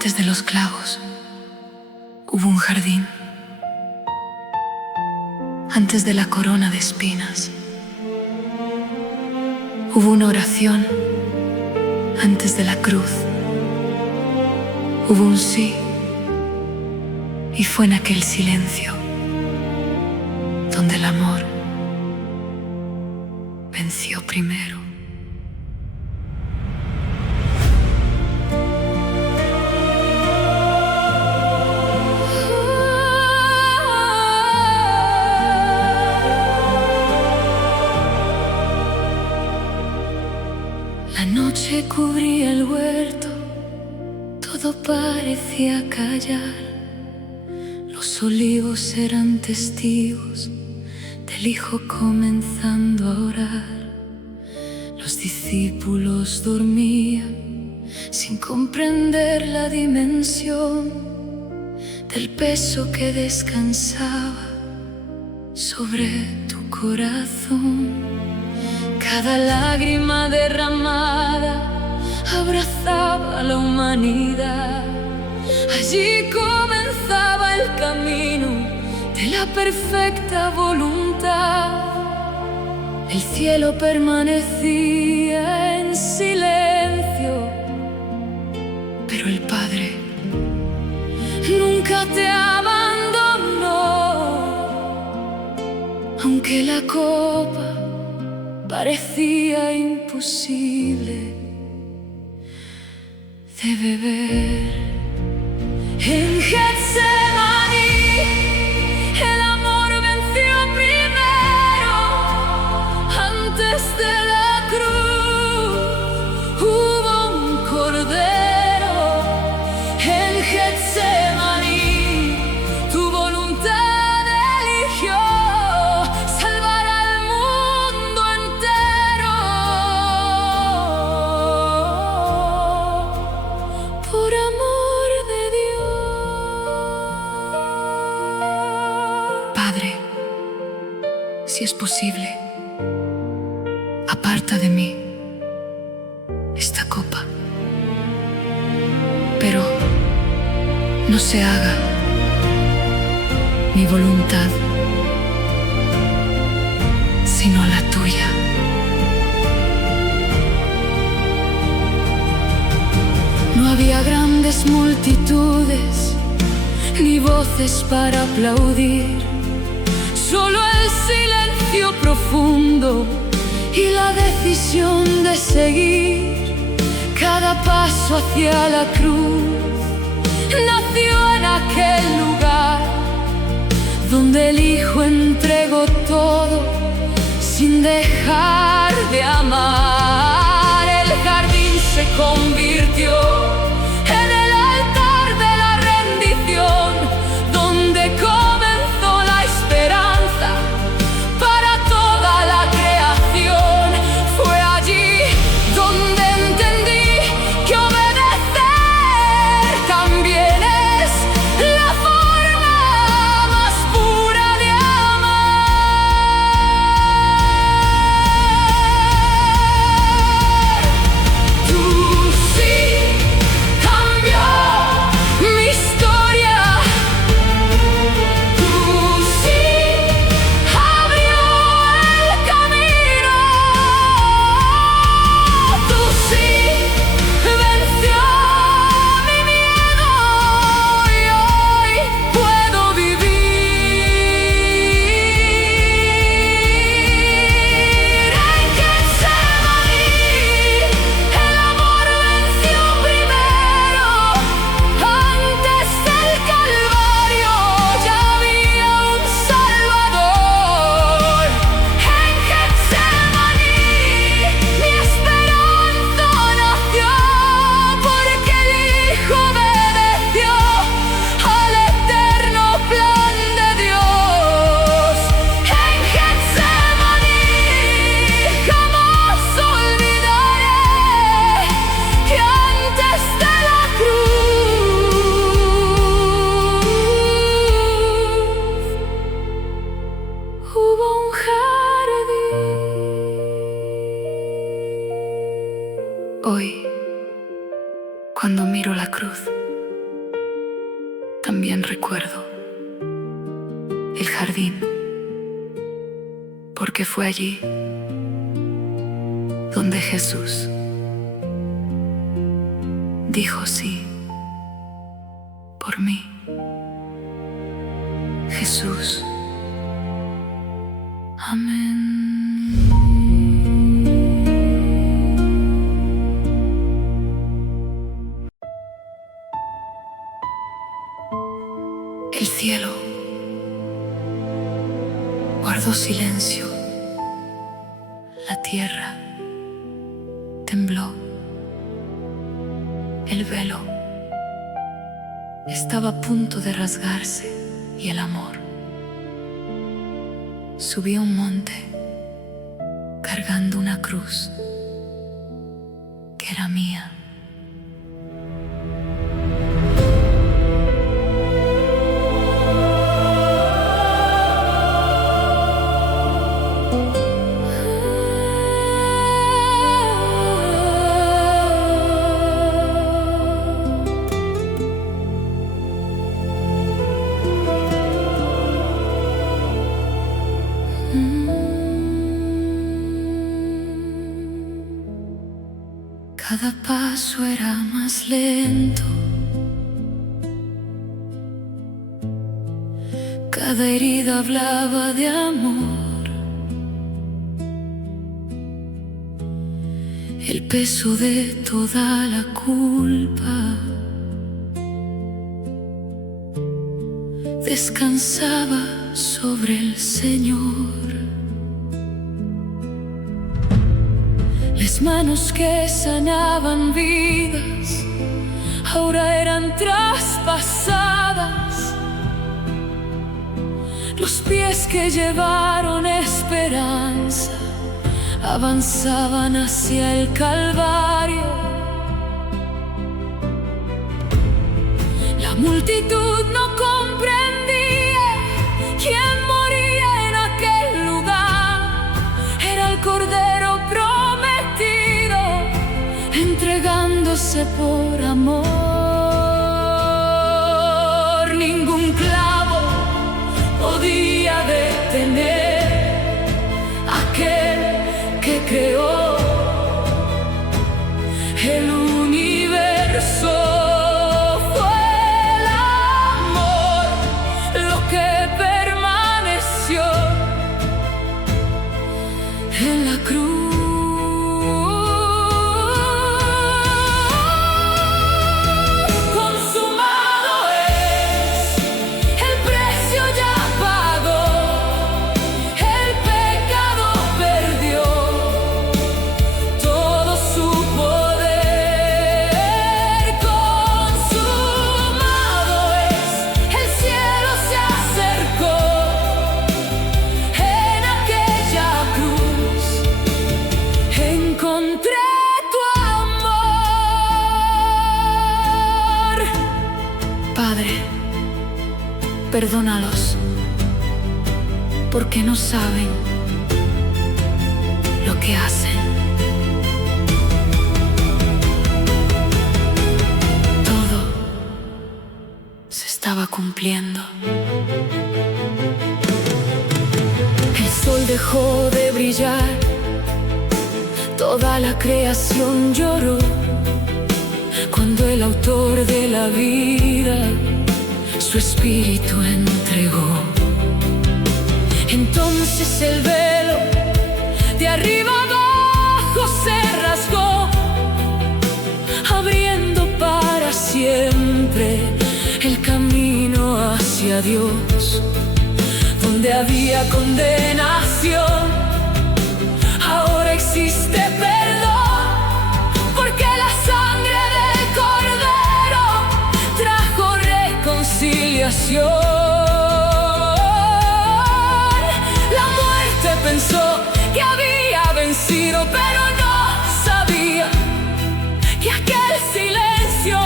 Antes de los clavos hubo un jardín. Antes de la corona de espinas hubo una oración. Antes de la cruz hubo un sí. Y fue en aquel silencio donde el amor venció primero. La noche cubría el huerto, todo parecía callar. Los olivos eran testigos del Hijo comenzando a orar. Los discípulos dormían sin comprender la dimensión del peso que descansaba sobre tu corazón. Cada lágrima derramada abrazaba a la humanidad. Allí comenzaba el camino de la perfecta voluntad. El cielo permanecía en silencio, pero el Padre nunca te abandonó. Aunque la copa parecía imposible de beber. En Getsemaní el amor venció primero. Antes de la cruz hubo un cordero. En Getsemaní tu voluntad eligió salvar al mundo entero. Por amor de Padre, si es posible, aparta de mí esta copa, pero no se haga mi voluntad, sino la tuya. No había grandes multitudes ni voces para aplaudir, solo el silencio profundo y la decisión de seguir cada paso hacia la cruz. Nació en aquel lugar donde el Hijo entregó todo sin dejar de amar. El jardín se convirtió en el altar de la rendición, donde comenzó la esperanza para toda la creación. Fue allí donde entendí que obedecer también es la forma más pura de amar. Tu sí cambió mi historia. Tu sí abrió el camino. Tu sí venció mi miedo y hoy puedo vivir. En Getsemaní el amor venció primero. Antes del Calvario ya había un Salvador. En Getsemaní mi esperanza nació, porque el Hijo obedeció al eterno plan de Dios. En Getsemaní jamás olvidaré que antes de la cruz hubo un jardín. Hoy, cuando miro la cruz, también recuerdo el jardín, porque fue allí donde Jesús dijo sí por mí. Jesús. Amén. El cielo guardó silencio. La tierra tembló. El velo estaba a punto de rasgarse y el amor subió un monte cargando una cruz que era mía. Cada paso era más lento, cada herida hablaba de amor. El peso de toda la culpa descansaba sobre el Señor. Las manos que sanaban vidas ahora eran traspasadas. Los pies que llevaron esperanza avanzaban hacia el Calvario. La multitud no comprendía quién moría en aquel lugar. Era el Cordero prometido, entregándose por amor. Ningún clavo podía detener aquel que creó el universo. Fue el amor lo que permaneció en la cruz. Padre, perdónalos, porque no saben lo que hacen. Todo se estaba cumpliendo. El sol dejó de brillar, toda la creación lloró cuando el autor de la vida su espíritu entregó. Entonces el velo de arriba abajo se rasgó, abriendo para siempre el camino hacia Dios. Donde había condenación, ahora existe perdón, porque la sangre del Cordero trajo reconciliación. La muerte pensó que había vencido, pero no sabía que aquel silencio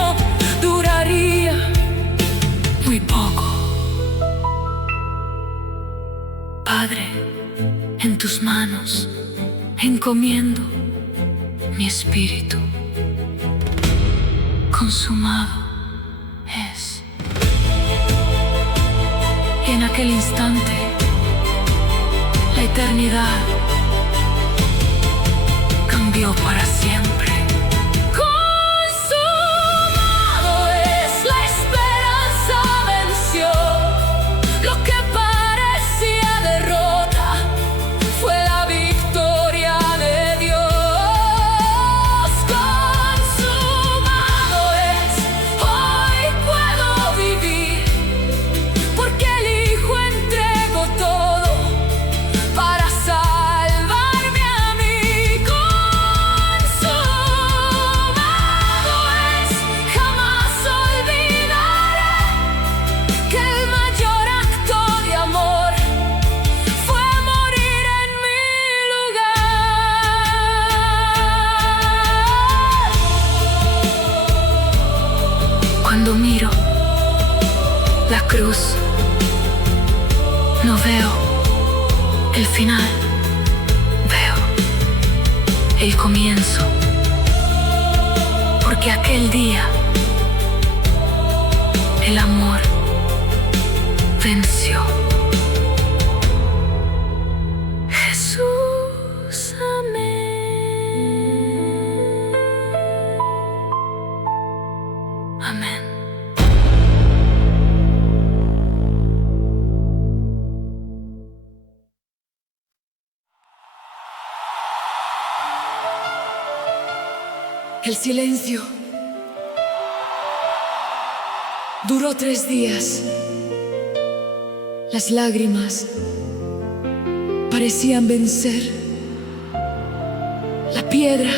duraría muy poco. Padre, en tus manos encomiendo mi espíritu. Consumado es. en aquel instante, la eternidad cambió para siempre. Consumado es, la esperanza venció. Lo que parecía derrota fue la victoria de Dios. Consumado es, hoy puedo vivir, porque el Hijo entregó todo para salvarme a mí. Consumado es, jamás olvidaré que el mayor acto de amor fue morir en mi lugar. Cuando miro la cruz, no veo el final, veo el comienzo, porque aquel día el amor venció. Jesús, amén. Amén. El silencio duró 3 días. Las lágrimas parecían vencer. La piedra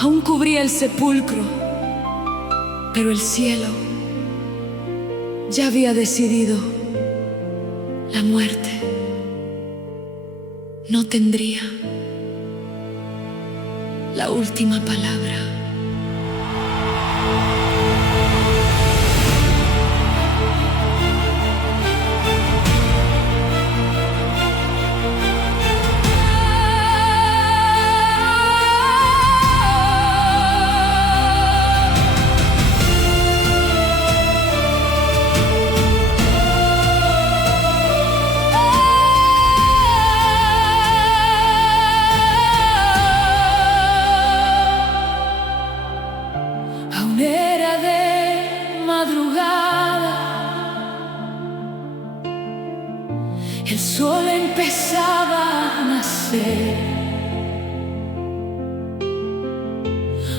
aún cubría el sepulcro, pero el cielo ya había decidido: la muerte no tendría la última palabra. Aún era de madrugada, el sol empezaba a nacer.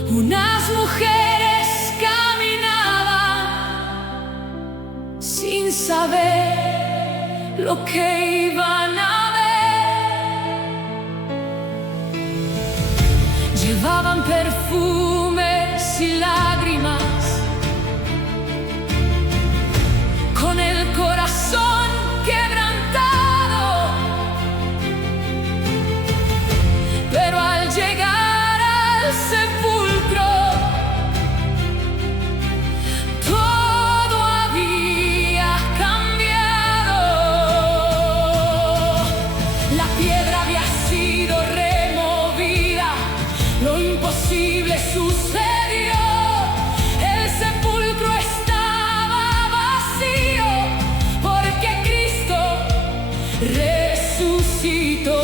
Unas mujeres caminaban sin saber lo que iban a ver. Llevaban perfumes y lágrimas, con el corazón quebrantado, pero al llegar al sepulcro todo había cambiado. La piedra había sido removida, lo imposible sucedió. El sepulcro estaba vacío, porque Cristo resucitó.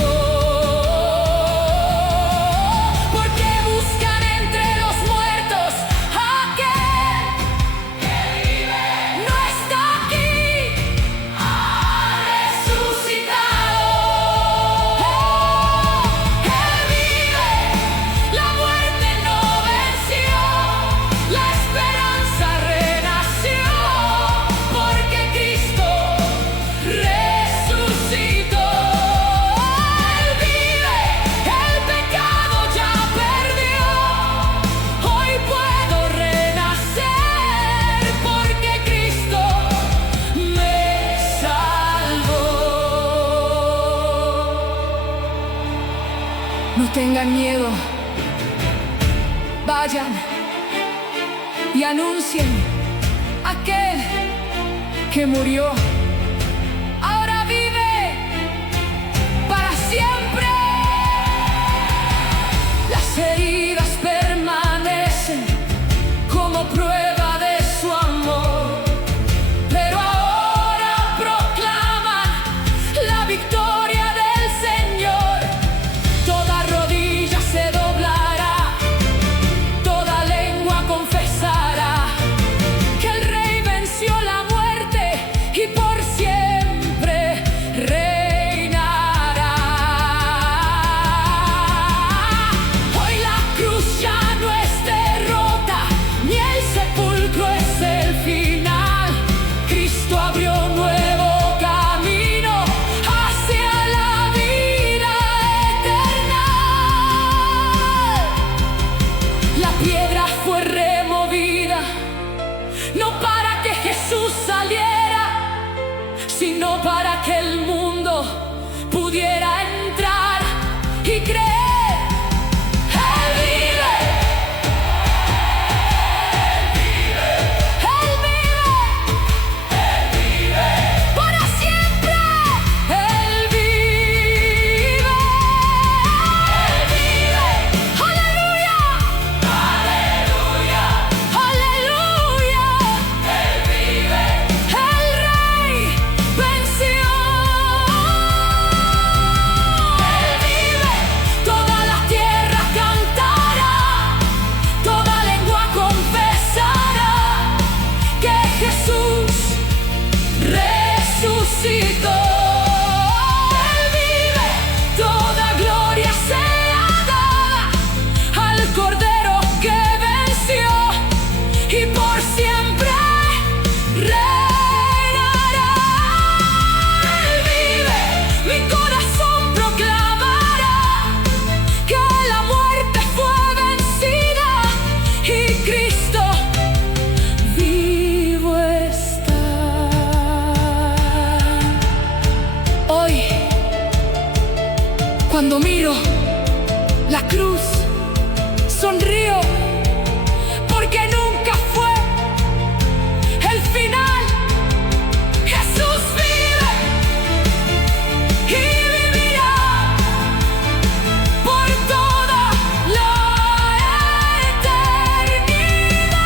Porque buscan entre los muertos a aquel que vive. No está aquí, ha resucitado. Él vive, la muerte no venció, la esperanza renació, porque Cristo resucitó. Él vive, el pecado ya perdió. Hoy puedo renacer, porque Cristo me salvó. No tengan miedo, vayan y anuncien: aquel que murió ahora vive para siempre. Las heridas permanecen como prueba de su amor, pero ahora la cruz, sonrío, porque nunca fue el final. Jesús vive y vivirá por toda la eternidad.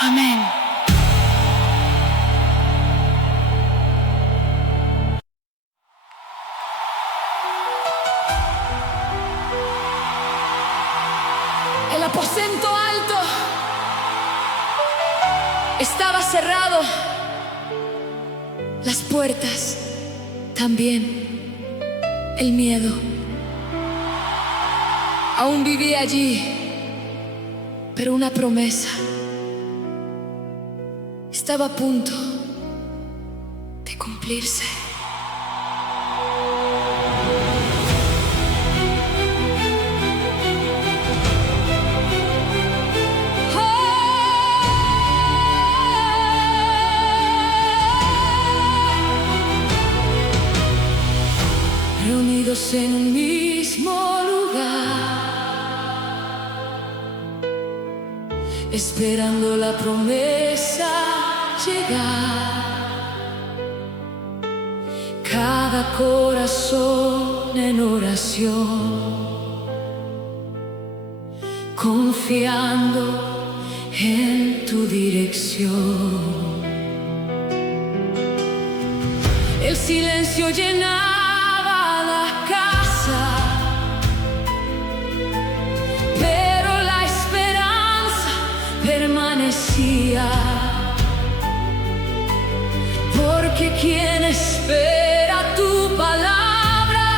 Amén. Amén. El aposento alto estaba cerrado, las puertas también, el miedo aún vivía allí, pero una promesa estaba a punto de cumplirse. Reunidos en un mismo lugar, esperando la promesa llegar. Cada corazón en oración, confiando en tu dirección. El silencio llenaba la casa, pero la esperanza permanecía. Porque quien espera tu palabra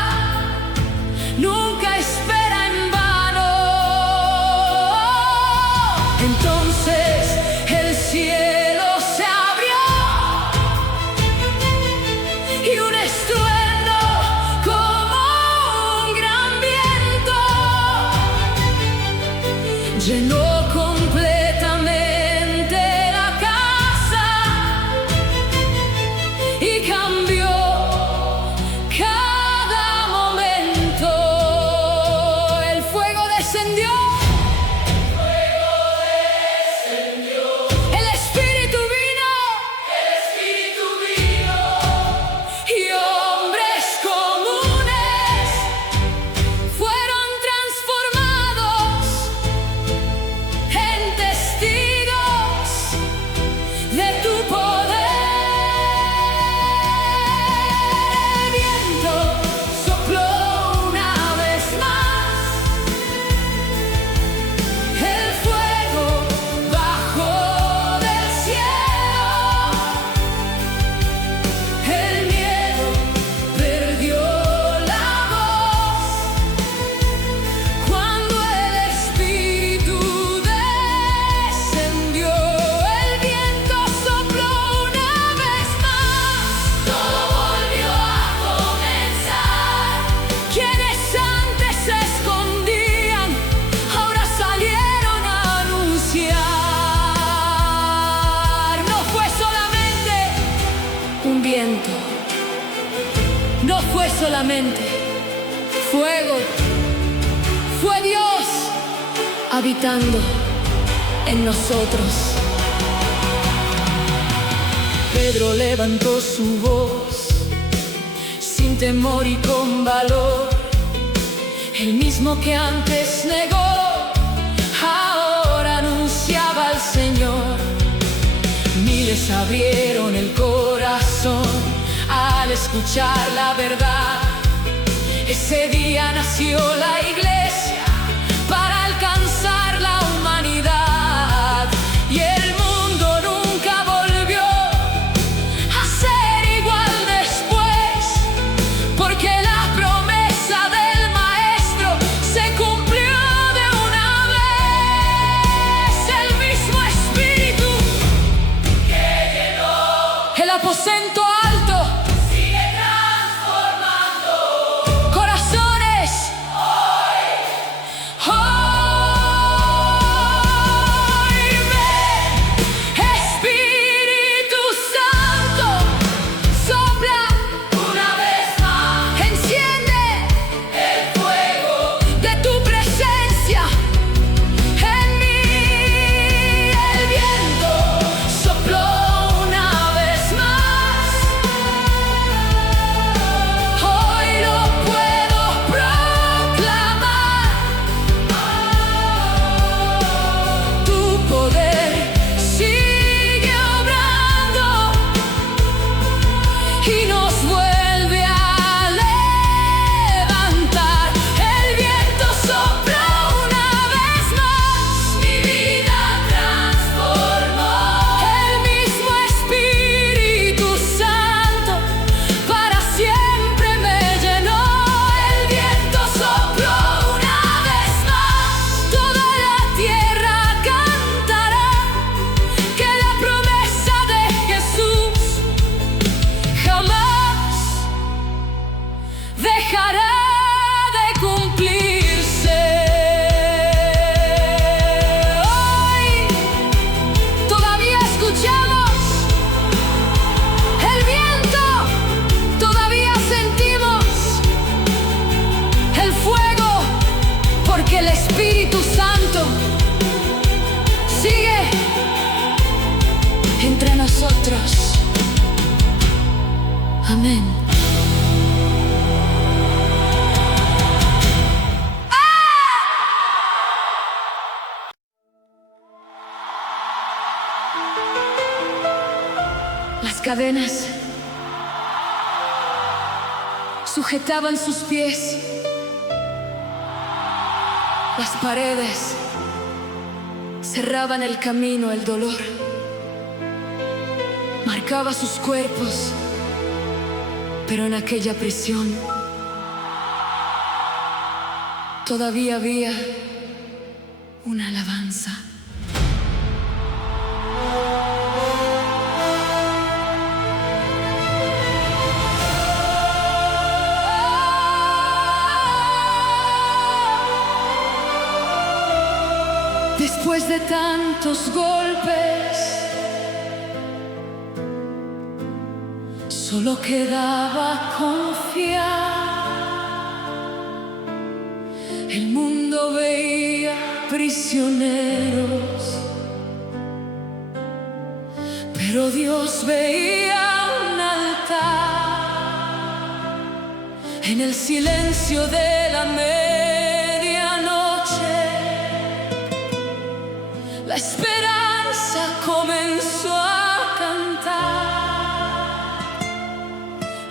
nunca espera en vano. Entonces el cielo se abrió y un estruendo como un gran viento llenó completamente la casa y cambió cada momento. El fuego descendió. El Espíritu vino. Y hombres comunes fueron transformados en testigos de tu poder. El viento sopló una vez más. El fuego bajó del cielo. El miedo perdió la voz cuando el Espíritu descendió. El viento sopló una vez más. Todo volvió a comenzar. Quienes antes se escondían, ahora salieron a anunciar. No fue solamente un viento, no fue solamente fuego, fue Dios habitando en nosotros. Pedro levantó su voz sin temor y con valor. El mismo que antes negó, ahora anunciaba al Señor. Miles abrieron el corazón al escuchar la verdad. Ese día nació la iglesia para alcanzar la humanidad. Y el mundo nunca volvió a ser igual después, porque la promesa del Maestro se cumplió de una vez. El mismo Espíritu que llenó el aposento alto sigue transformando corazones. Hoy Amén. Las cadenas sujetaban sus pies, las paredes cerraban el camino al dolor, marcaba sus cuerpos, pero en aquella prisión todavía había una alabanza. Después de tantos golpes, solo quedaba confiar. El mundo veía prisioneros, pero Dios veía un altar. En el silencio de la la esperanza comenzó a cantar,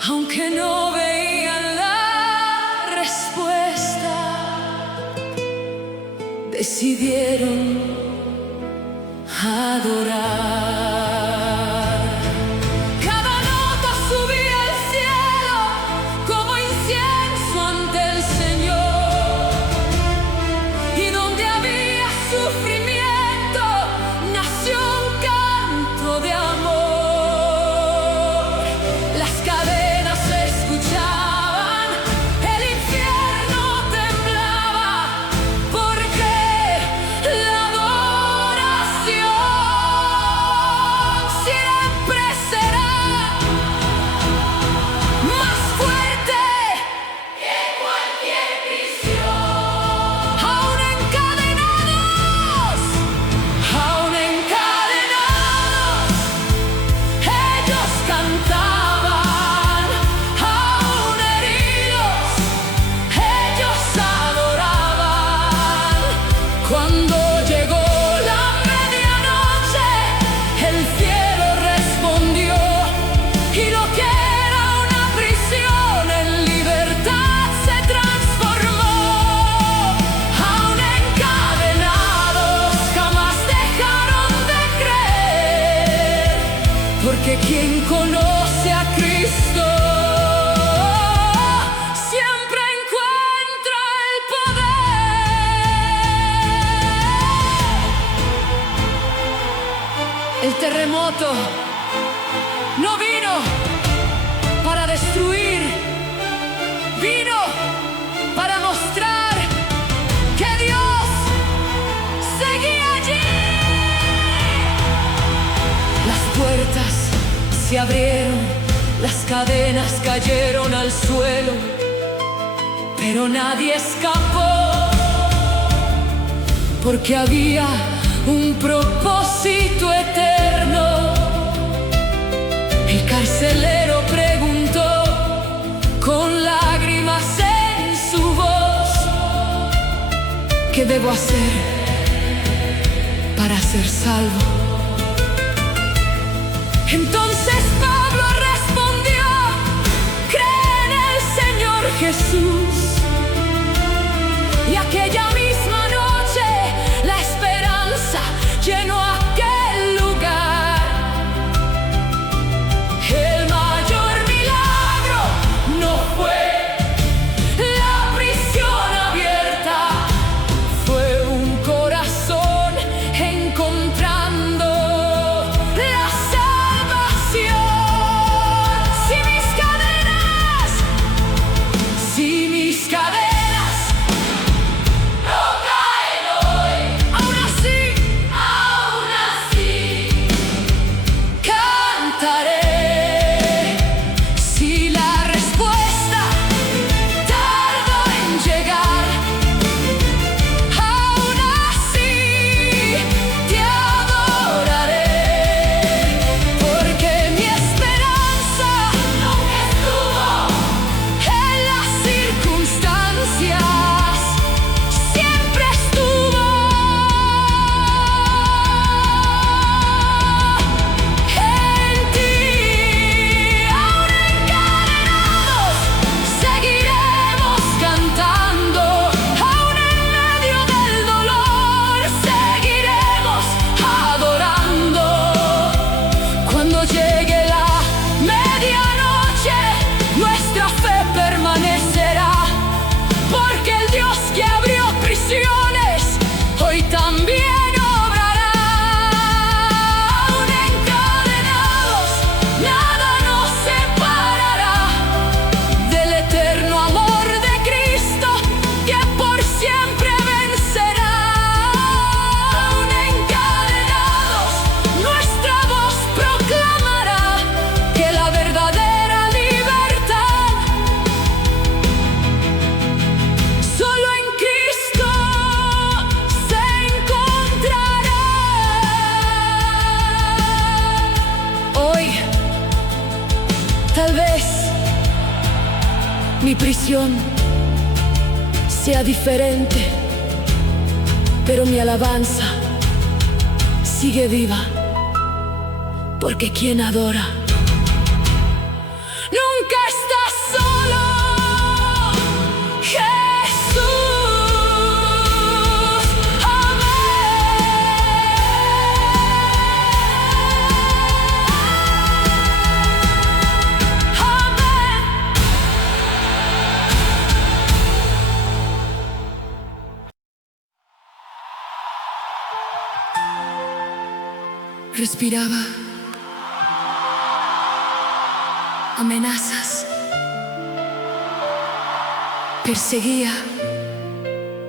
aunque no veían la respuesta, decidieron adorar. Cada nota subía al cielo como incienso ante el Señor, y donde había sufrimiento porque quien conoce a Cristo siempre encuentra el poder. El terremoto no vino para destruir, vino para mostrar que Dios seguía allí. Las puertas se abrieron, las cadenas cayeron al suelo, pero nadie escapó, porque había un propósito eterno. El carcelero preguntó con lágrimas en su voz: ¿qué debo hacer para ser salvo? Entonces Pablo respondió: cree en el Señor Jesús. Y aquella misma noche la esperanza llenó aquel lugar. El mayor milagro no fue la prisión abierta, fue un corazón encontrando la salvación. Si mis mi prisión sea diferente, pero mi alabanza sigue viva, porque quien adora nunca está solo. Jesús, amén. Respiraba amenazas, perseguía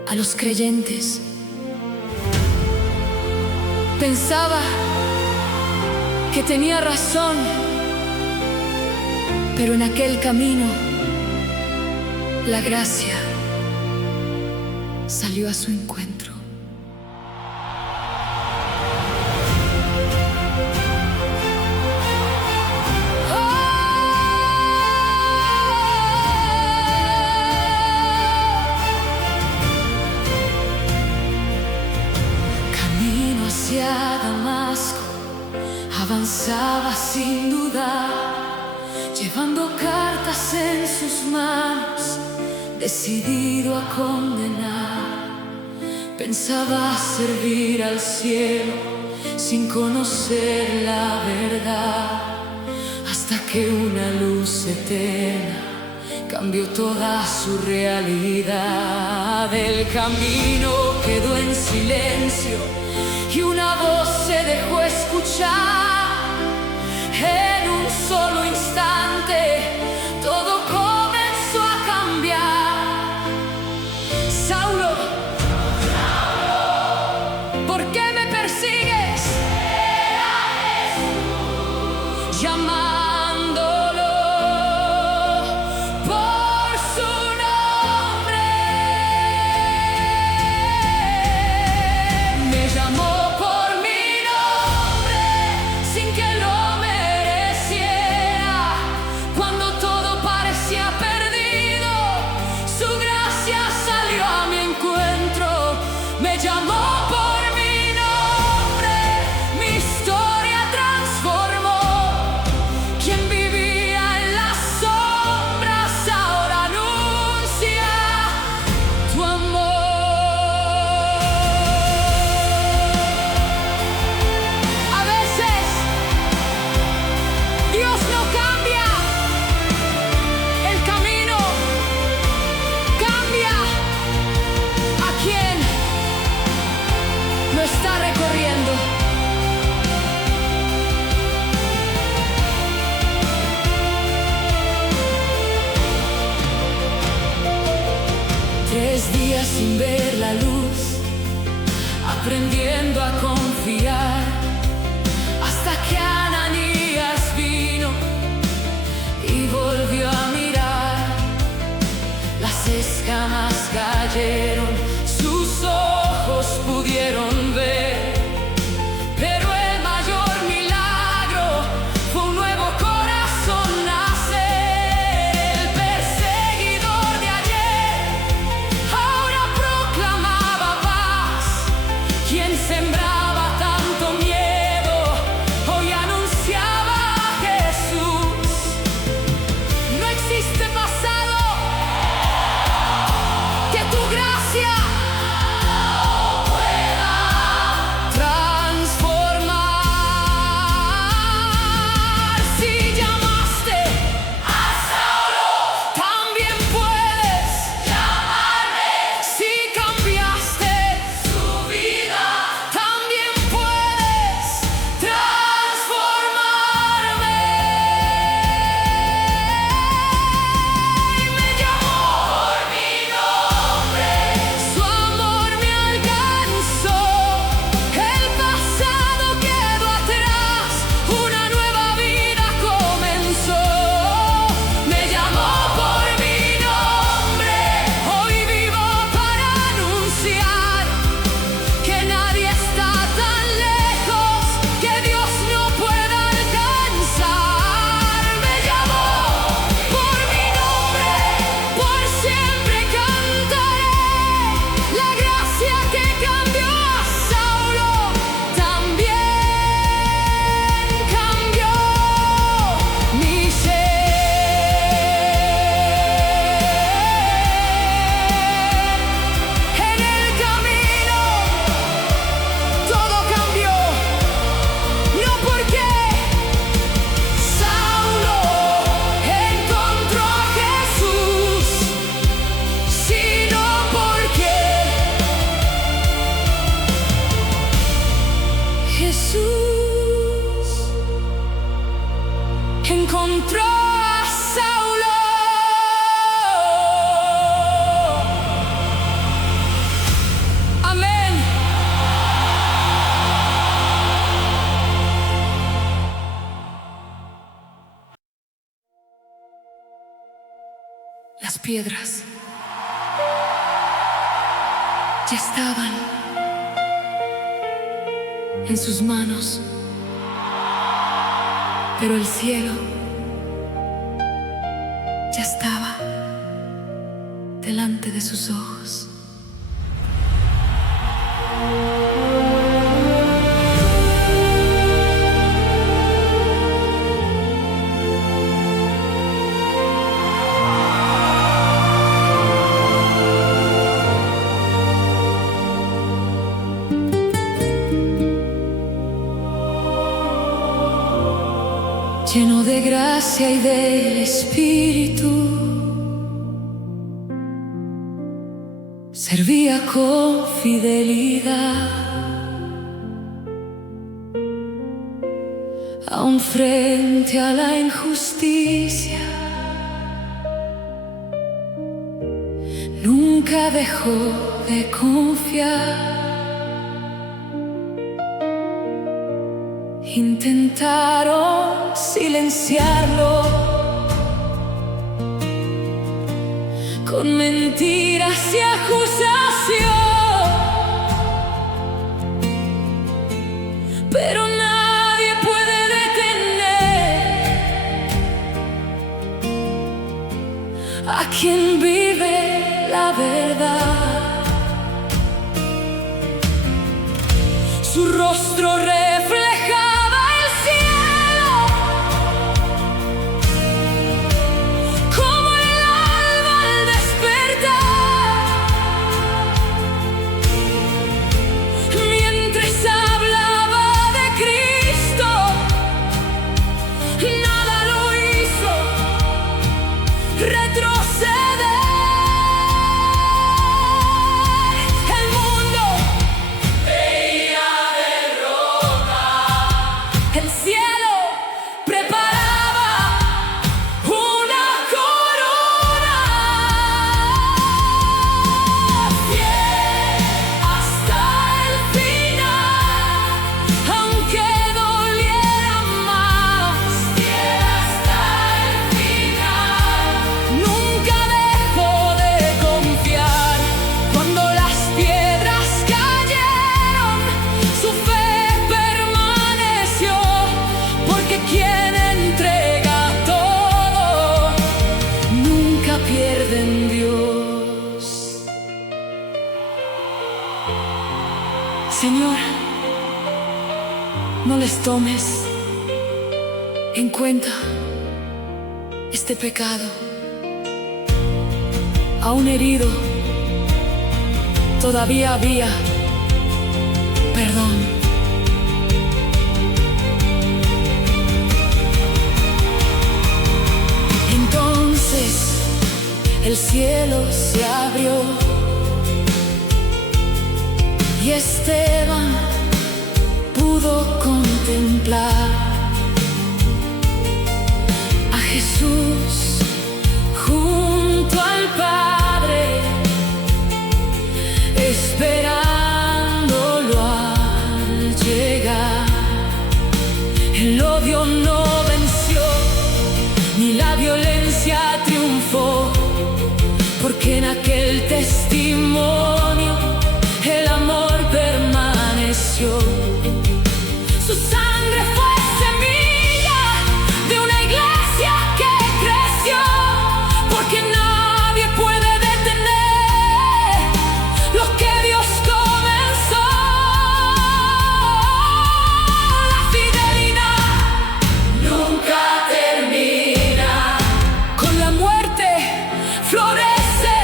a los creyentes. Pensaba que tenía razón, pero en aquel camino la gracia salió a su encuentro. Hacia Damasco avanzaba sin dudar, llevando cartas en sus manos, decidido a condenar. Pensaba servir al cielo sin conocer la verdad, hasta que una luz eterna cambió toda su realidad. El camino quedó en silencio y una voz se dejó escuchar. En un solo instante todo comenzó a cambiar. Saulo, ¿por qué me persigues? Era Jesús llamándolo por su nombre. Me llamó por mi nombre sin que lo mereciera. Cuando todo parecía perdido, su gracia salió a mi encuentro. Me llamó por mi nombre, mi historia transformó. Quien vivía en las sombras ahora anuncia tu amor. A veces Dios no cambia, el camino cambia a quien lo está recorriendo. Tres días sin ver la luz, aprendiendo a confiar, hasta que Ananías vino y volvió a mirar. Las escamas cayeron, sus ojos pudieron ver. Pero el mayor milagro fue un nuevo corazón nacer. El perseguidor de ayer ahora proclamaba paz. Quien sembraba tanto miedo Las piedras ya estaban en sus manos, pero el cielo ya estaba delante de sus ojos. Lleno de gracia y del Espíritu, servía con fidelidad, aun frente a la injusticia. Nunca dejó de confiar. Intentaron silenciarlo con mentiras y acusación, pero nadie puede detener a quien vive la verdad. Su rostro refleja Señor, no les tomes en cuenta este pecado. Aún herido, todavía había perdón. Entonces el cielo se abrió y Esteban pudo contemplar a Jesús junto al Padre, esperándolo al llegar. El odio no venció, ni la violencia triunfó, porque en aquel testimonio el amor permaneció. Su sangre fue semilla de una iglesia que creció, porque nadie puede detener lo que Dios comenzó. La fidelidad nunca termina, con la muerte florece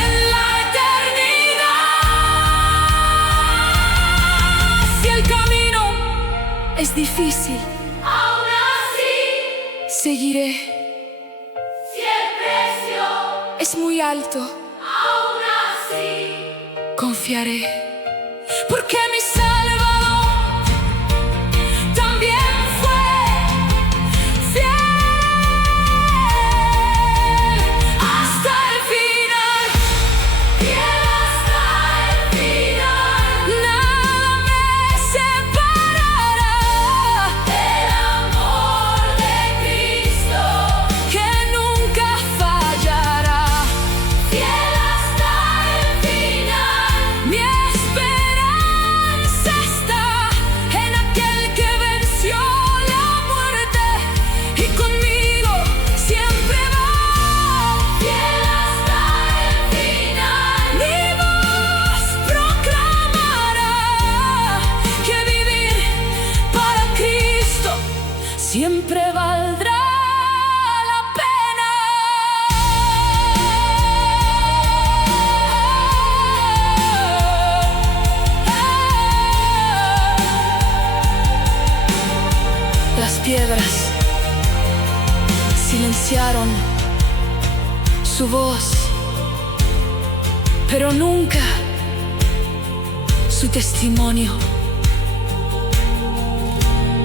en la eternidad. Si el camino es difícil, aún así seguiré. Si el precio es muy alto, aún así confiaré, porque mi Salvador también fue fiel hasta el final, fiel hasta el final. Nada me separará del amor de Cristo, que nunca fallará. su voz, pero nunca su testimonio,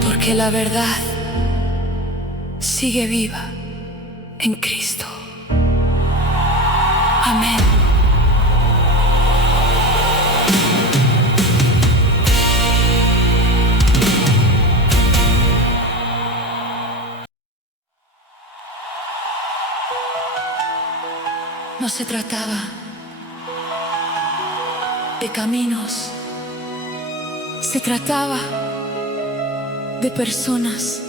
porque la verdad sigue viva en Cristo. Amén. No se trataba de caminos, se trataba de personas.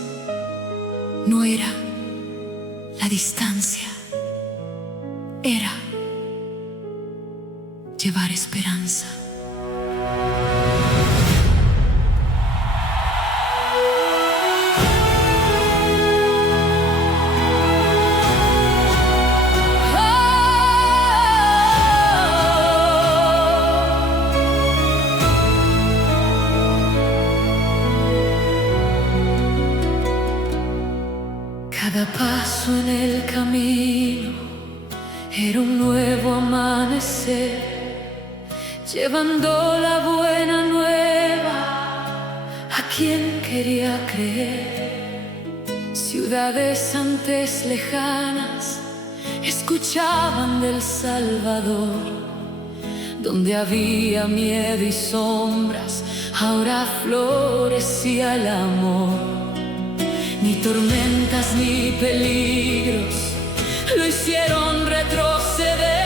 No era la distancia, era llevar esperanza. Cada paso en el camino era un nuevo amanecer, llevando la buena nueva a quien quería creer. Ciudades antes lejanas escuchaban del Salvador, donde había miedo y sombras, ahora florecía el amor. Ni tormentas ni peligros lo hicieron retroceder.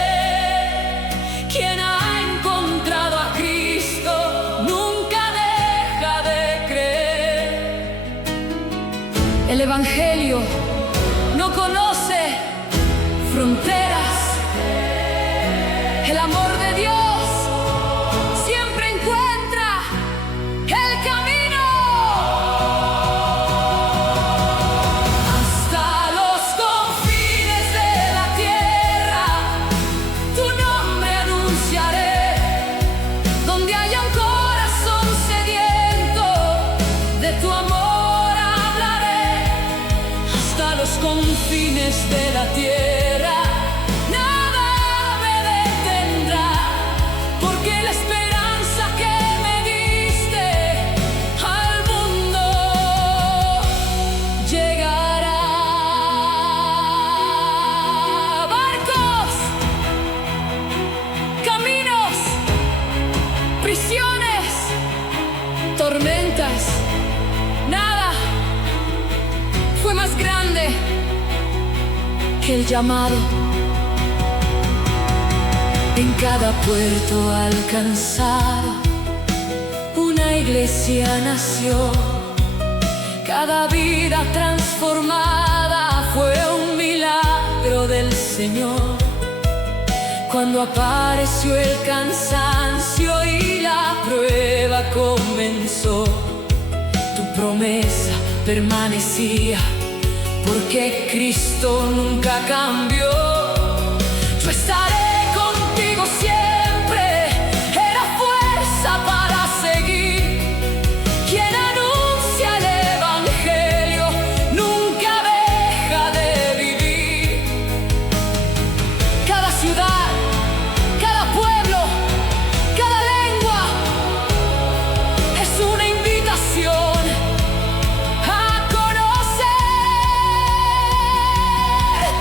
Quien ha encontrado a Cristo nunca deja de creer. El Evangelio no conoce fronteras. El amor de Dios siempre encuentra el camino. Confines de la tierra, nada me detendrá, porque la esperanza que me diste al mundo llegará. Barcos, caminos, prisiones, tormentas, nada fue más grande que el llamado. En cada puerto alcanzado, una iglesia nació. Cada vida transformada fue un milagro del Señor. Cuando apareció el cansancio y la prueba comenzó, tu promesa permanecía, porque Cristo nunca cambió. Yo estaré contigo siempre, era fuerza para seguir. Quien anuncia el Evangelio nunca deja de vivir. Cada ciudad, cada pueblo, cada lengua es una invitación a conocer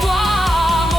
tu amor.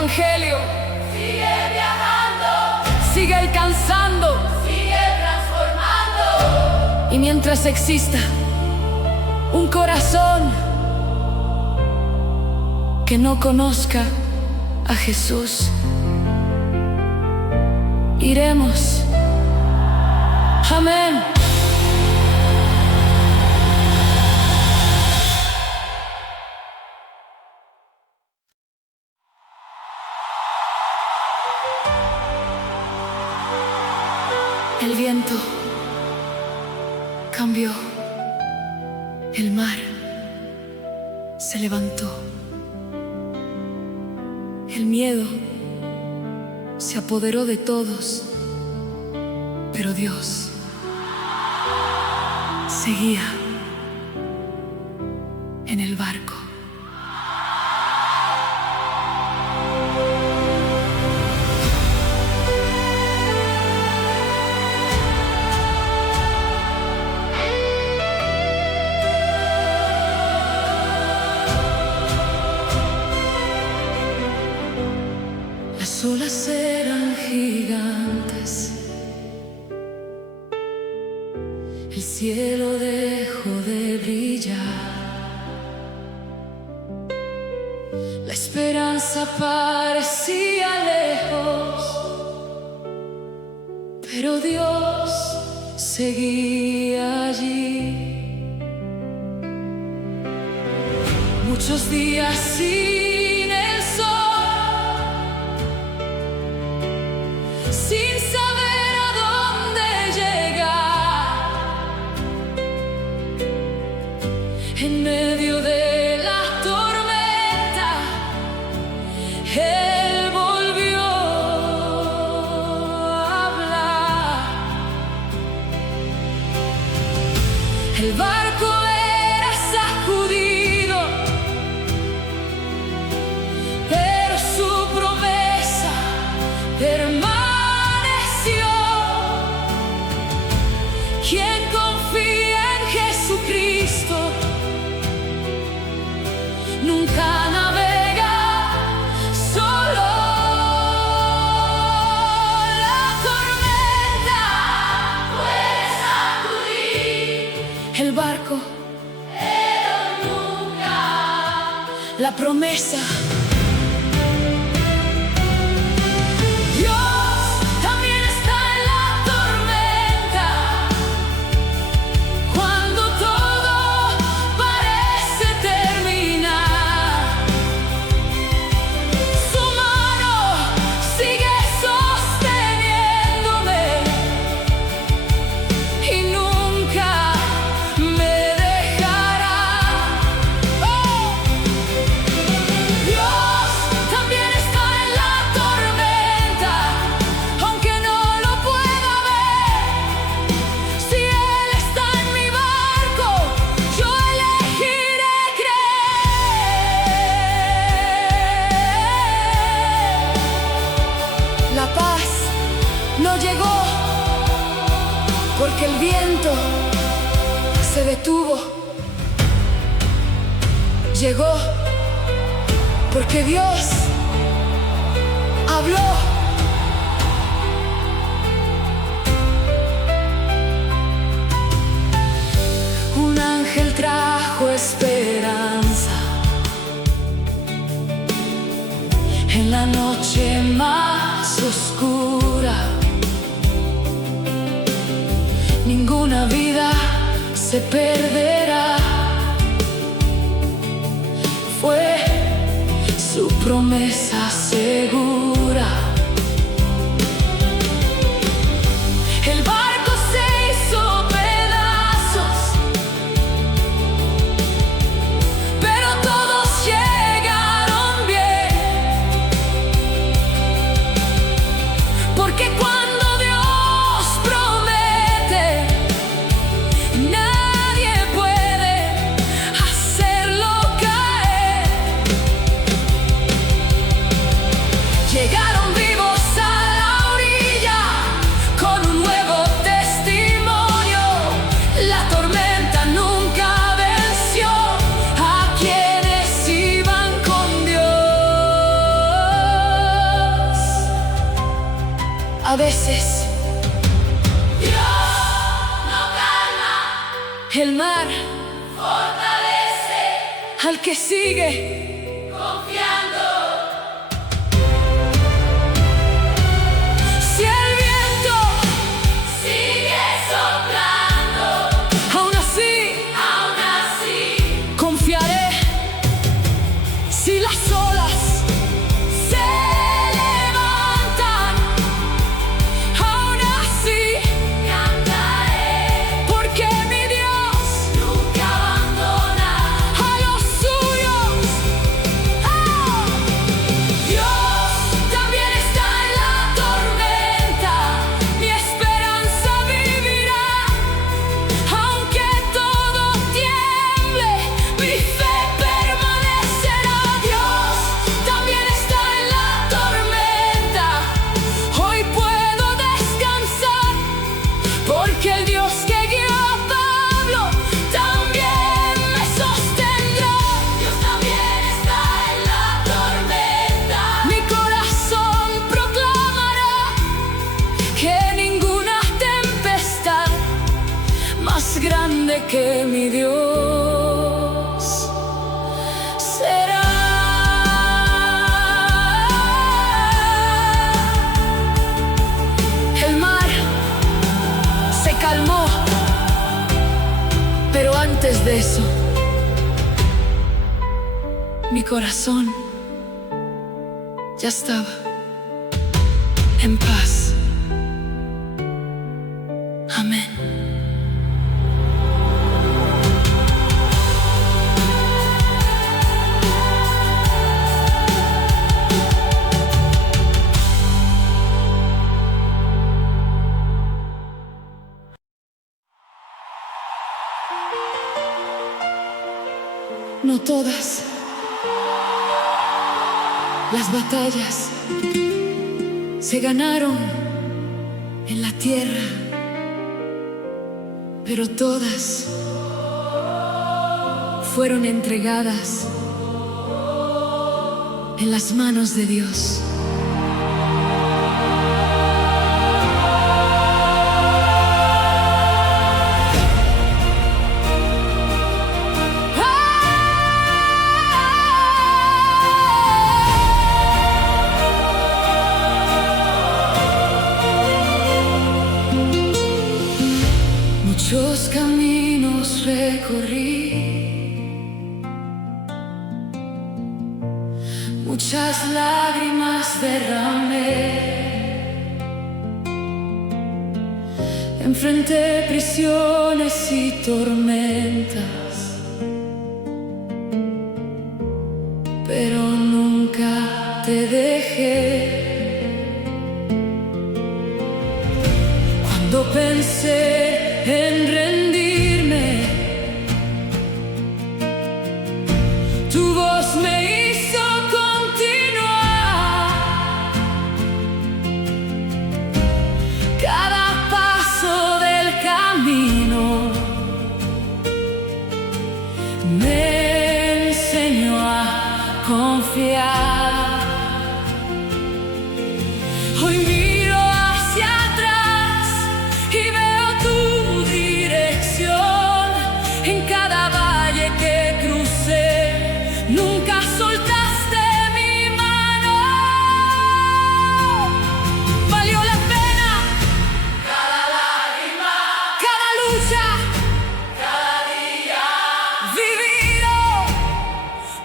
evangelio sigue viajando, sigue alcanzando, sigue transformando. Y mientras exista un corazón que no conozca a Jesús, iremos. Amén. El viento cambió, el mar se levantó, el miedo se apoderó de todos, pero Dios seguía en el barco. Las olas eran gigantes, el cielo dejó de brillar, la esperanza parecía lejos, pero Dios seguía allí. Muchos días sin el sol, sin saber a dónde llegar, en medio de la tormenta, Él volvió a hablar. El barco era sacudido, pero su promesa permaneció. Quien confía en Jesucristo nunca navega solo. La tormenta puede sacudir el barco, pero nunca la promesa. No llegó porque el viento se detuvo. Llegó porque Dios habló. Un ángel trajo esperanza en la noche más oscura. Ninguna vida se perderá. Fue su promesa segura. El barco se hizo pedazos, pero todos llegaron bien, porque cuando Dios promete, nadie puede hacerlo caer. veces. Dios no calma, El mar fortalece, al que sigue confiando. Si el viento Sigue soplando, aún así confiaré. Si las olas se levantan, aún así cantaré, porque mi Dios nunca abandona. a los suyos. ¡Oh! Dios también está en la tormenta, mi esperanza vivirá. Aunque todo tiemble, mi fe permanecerá. Dios también está en la tormenta, hoy puedo descansar, porque el Dios que guió a Pablo también me sostendrá. Dios también está en la tormenta. Mi corazón proclamará que ninguna tempestad más grande que mi Dios será. El mar se calmó, pero antes de eso, mi corazón ya estaba en paz. Amén. No todas las batallas se ganaron en la tierra, pero todas fueron entregadas en las manos de Dios. Muchos caminos recorrí, muchas lágrimas derramé, enfrenté prisiones y tormentas, pero nunca te dejé. Cuando pensé en rendirme, tu voz me hizo continuar. Cada paso del camino me enseñó a confiar. Hoy miro hacia atrás y veo tu dirección en cada valle que crucé. Nunca soltaste mi mano. Valió la pena Cada lágrima, cada lucha cada día, vivido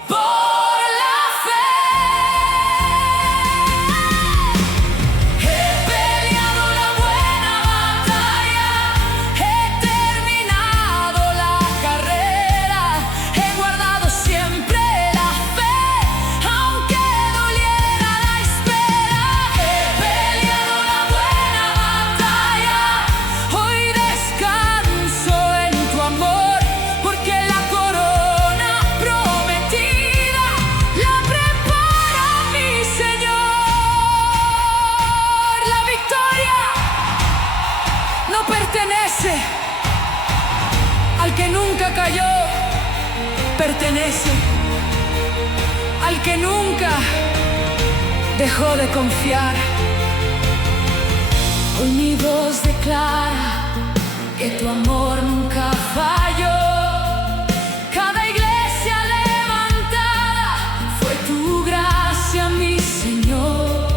por la fe. He peleado la buena batalla, he terminado la carrera, he guardado siempre la fe, aunque doliera la espera. He peleado la buena batalla, hoy descanso en tu amor, porque la corona prometida la prepara mi Señor. La victoria no pertenece al que nunca cayó, pertenece al que nunca dejó de confiar. Hoy mi voz declara que tu amor nunca falló. Cada iglesia levantada fue tu gracia, mi Señor.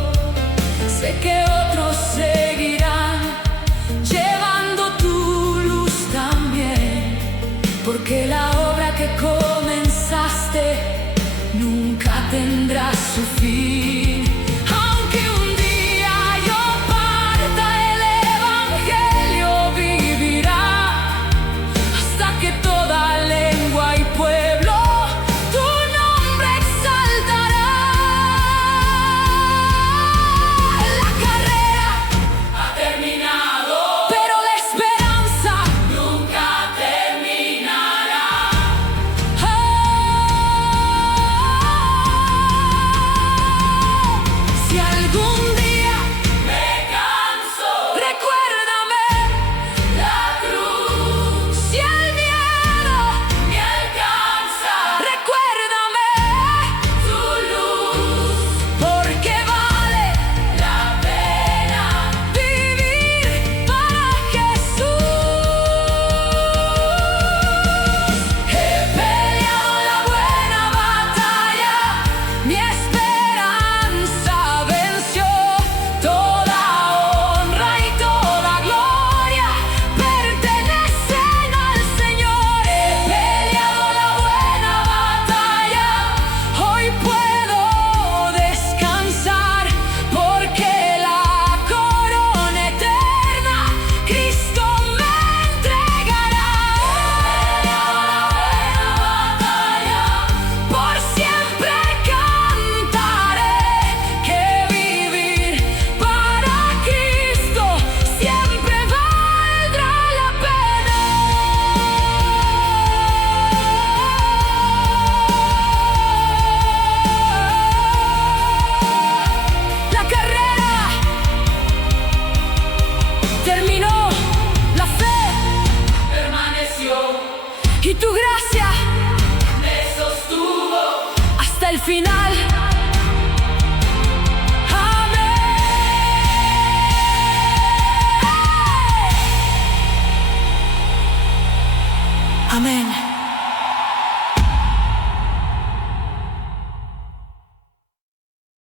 Sé que otros seguirán llevando tu luz también, porque la obra que comenzaste nunca tendrá su fin. Aunque un día yo parta, el evangelio vivirá, hasta que toda lengua y pueblo tu nombre exaltará. La carrera Ha terminado, pero la esperanza nunca terminará. Si algún día Me canso, recuérdame, la cruz si el miedo me alcanza, recuérdame, tu luz porque vale la pena. vivir para Jesús. He peleado la buena batalla, mi esperanza venció. Toda honra y toda gloria pertenecen al Señor. He peleado la buena batalla, hoy puedo descansar, porque la corona eterna Cristo me entregará. Por siempre cantaré que vivir para Cristo siempre valdrá la pena. La carrera terminó, la fe Permaneció, y tu gracia me sostuvo. hasta el final.